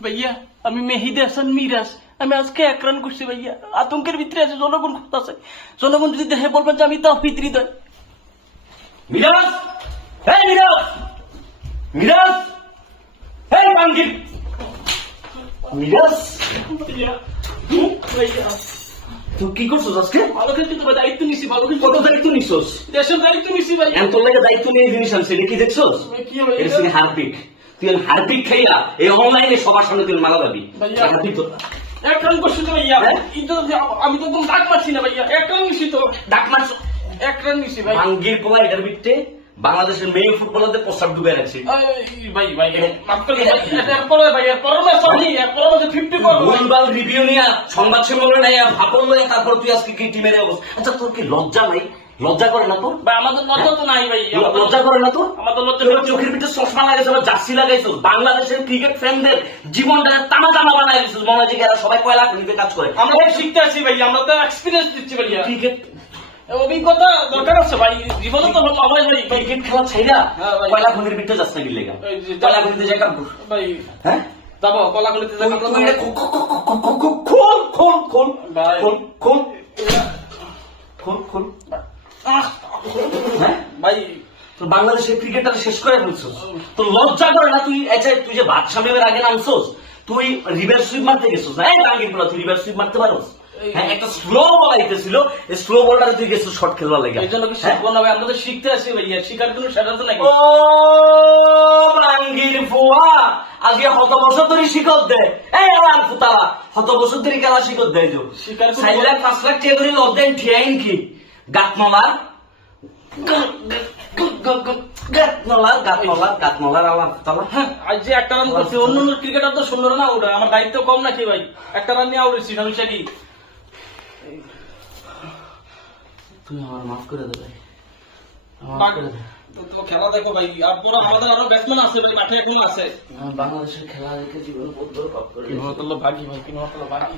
ভাইয়া আমি মেহিদি হাসান মিরাজ, আমি আজকে 1 রান করছি ভাইয়া। আতঙ্কের ভিতরে আছে, জনগণ আছে। জনগণ যদি দেখে বলবেন যে আমি তাওহীদ হৃদয়। মিরাজ, এই মিরাজ, মিরাজ, এই বাঙ্গি, মিরাজ, ভাইয়া তুই কি করছিস আজকে? ভালো খেলতে তো ভাই, দায়িত্ব নিছি। ভালো খেলতে কত দায়িত্ব নিছস? দেশের দায়িত্ব নিছি ভাই। এত লাগে দায়িত্ব নিয়ে জিনিস আনছে, এটা কি দেখছস? কি ভাই এটা হচ্ছে হারপিক। তুই হারপিক খাইয়া এই অনলাইনে সবার সামনে তুই মালা দাবি। ভাইয়া। হারপিক তো 1 রান করছি তো ভাইয়া। হ্যাঁ? আমি তো একদম ডাক মারছি না ভাইয়া, 1 রান নিছি তো। ডাক মারছ। 1 রান নিছি ভাই। ভাঙ্গির পোলা এটার ভিত্তে বাংলাদেশের মেয়ে ফুটবলারদের প্রস্তাব ডুবে রাখছে। ভাই ভাই মাফ করে ভাই, এরপরে ভাই এরপরে না সরি, এরপরে আমাদের 50 করবো। ভুলভাল রিভিউ নিয়া সংবাদ সম্মেলনে নাই ভাপন লয়ে তারপর তুই আজকে কি টিমের অবস্থা। আচ্ছা তোর কি লজ্জা নাই? লজ্জা করে না তোর? ভাই আমাদের লজ্জা তো নাই ভাই, লজ্জা করে না তোর? আমাদের লজ্জা তোর চোখের ভিতরে চশমা লাগাইছ, জার্সি লাগাইছ, বাংলাদেশের ক্রিকেট ফ্যানদের জীবনটা তামা তামা বানাই দিছিস। মনে হয় যে এরা সবাই কয়লা খনিতে কাজ করে। আমরা শিখতে আছি ভাই, আমরা তো এক্সপিরিয়েন্স দিচ্ছি ভাইয়া। ক্রিকেট অভিজ্ঞতা দরকার আছে ভাই, জীবনে তো হলো ভাই। ভাই ক্রিকেট খেলা ছাইরা হ্যাঁ ভাই। কয়লা খনির ভিতরে যাস না কি লেগা? এই যে কয়লা খনিতে যাই কাম কর। ভাই হ্যাঁ যাবো কলাগুলিতে যাবো। খোল খোল খোল ভাই। খোল খোল খোল খোল। হ্যাঁ ভাই তো বাংলাদেশের ক্রিকেটার শেষ করে ফেলছস। তো লজ্জা করে না? তুই তুই যে বাদশা মেয়ের আগে নামছস, তুই রিভার্স সুইপ মারতে গেছস। হ্যাঁ রাঙ্গির বলা, তুই রিভার্স সুইপ মারতে পারোস? হ্যাঁ একটা স্লো বল আইতেছিল, এই স্লো বলটারে তুই গেছস শর্ট খেলবার লাগে। এই জন্য কি শিখবো না ভাই? আমরা তো শিখতে আছি ভাইয়া, শিখার কোনো সেটা তো নাকি। ও রাঙ্গির ফুয়া আজকে কত বছর ধরে শিখত দে। এই আলাল ফুতালা কত বছর ধরে খেলা শিখত দেয়। শিকার কোনো- 4 লাখ 5 লাখ টাকা ধরে লজ্জা ঠিয়াইন কি গাতনলার গাতনলার আলাল ফুতালা। হ্যাঁ, আজ যে 1 রান করছি, অন্য অন্য ক্রিকেটার তো সুন্দর না ওটা। আমার দায়িত্ব কম নাকি ভাই? 1 রান নিয়ে আউট হয়েছি, সমস্যা কি? তুই আমার মাফ করে দে ভাই, আমার বাহ, মাফ করে দে। তো খেলা দেখো ভাই, আর পুরো আমাদের আরো ব্যাটসম্যান আছে ভাই, মাঠে এখনো আছে। আমার বাংলাদেশের খেলা দেখে জীবন বহুত বড় পাপ করে। ভাগি ভাই, কি ভাগি।